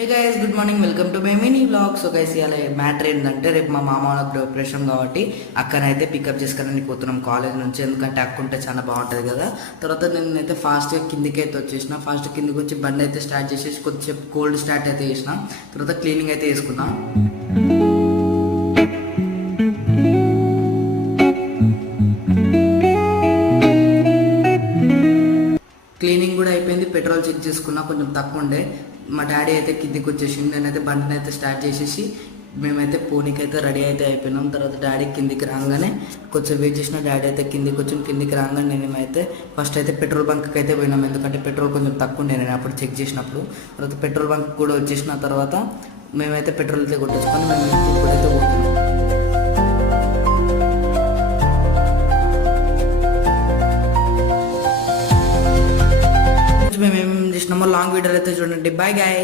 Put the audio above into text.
Hey guys, good morning, welcome to my mini vlog. So guys, ఇవాళ matter ఏంటంటే రేపు మా మామ వాళ్ళకి ప్రిపరేషన్ కాబట్టి అక్కనైతే పికప్ చేసుకుని పోతున్నాం కాలేజ్ నుంచి. ఎందుకంటే అక్క ఉంటే చాలా బాగుంటుంది కదా. తర్వాత నేనైతే ఫాస్ట్గా కిందికి అయితే వచ్చేసిన. ఫాస్ట్ కిందికి వచ్చి బండి అయితే స్టార్ట్ చేసేసి కొద్దిసేపు కోల్డ్ స్టార్ట్ అయితే చేసిన. తర్వాత క్లీనింగ్ అయితే వేసుకున్నా. క్లీనింగ్ కూడా అయిపోయింది. పెట్రోల్ చెక్ చేసుకున్నా, కొంచెం తక్కువ ఉండే. మా డాడీ అయితే కిందికి వచ్చేసి నేనైతే బండిని అయితే స్టార్ట్ చేసేసి మేమైతే పోనీకైతే రెడీ అయితే అయిపోయినాం. తర్వాత డాడీ కిందికి రాగానే కొంచెం వెయిట్ చేసిన. డాడీ అయితే కిందికి వచ్చి కిందికి రాగానే నేనైతే ఫస్ట్ అయితే పెట్రోల్ బంక్కి అయితే పోయినాం. ఎందుకంటే పెట్రోల్ కొంచెం తక్కువ ఉండే నేను అప్పుడు చెక్ చేసినప్పుడు. తర్వాత పెట్రోల్ బంక్ కూడా వచ్చేసిన తర్వాత మేమైతే పెట్రోల్ అయితే కొట్టేసుకొని మేము ఇప్పుడైతే పోతున్నాం. మేము ఏం చేసినామో లాంగ్ వీడియోలు అయితే చూడండి. Bye guy.